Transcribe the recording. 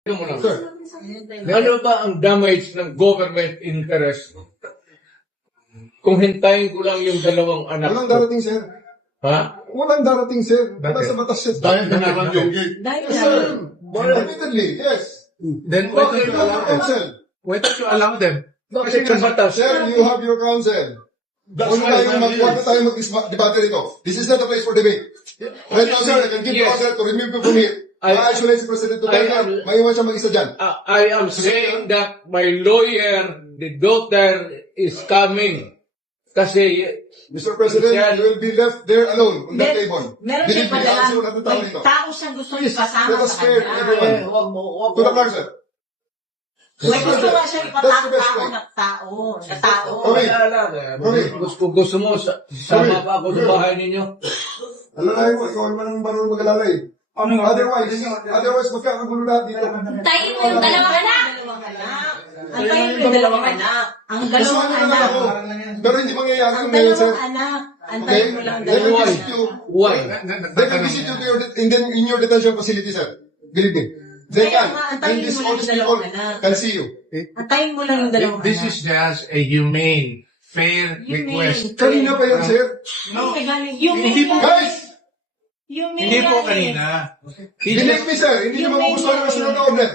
Sir, ano ba ang damage ng government interest? Kung hintayin ko lang yung dalawang anak walang ko. darating, sir. Ha? Walang darating, sir. Wala sa batas, sir. Dahil na naman yung Dahil Yes, sir. Admittedly, yes. Then why don't You you have allow your them? counsel. Why don't you allow them? Bakit sa batas? Sir, you have your counsel. Huwag na tayo mag-debate rito. This is not a place for debate. Right now, sir, I can give you Yes. order to remove you from here. I-isolate si President Duterte. Maiwan siya mag-isa dyan. I am saying that my lawyer, the daughter, is coming. Kasi, Mr. President, you will be left there alone on that table. Meron Believe siyang me, padala. kasi wala ng tao May dito. tao siyang gusto ipasama Let us sa spare kanya. everyone. wag mo. To the floor, sir. May gusto nga siyang That's the best ipatao way. ng tao. Sa tao. Okay. Gusto mo, sama pa ako sa bahay ninyo. Alalahay mo, ikaw naman ang marunong mag-alalay. Otherwise, magkakagulo lahat dito. Tayo mo yung dalawang anak. Antayin mo yung dalawang anak. Ang dalawang Kasuhan naman anak. ako. Pero hindi mangyayari Ang yung ngayon, sir. dalawang anak. Okay? Antayin mo lang ang They will dalawang visit anak. you. Why? They can visit you in your detention facility, sir. Believe me. They Kaya can. nga, And antayin these mo lang honest yung people dalawang anak. can see you. Antayin mo lang yung dalawang This anak. is just a humane, fair request. Kanina pa yan, sir. No, Hindi po. Guys! Hindi po kanina. Believe me, sir. Hindi naman gusto ng national order.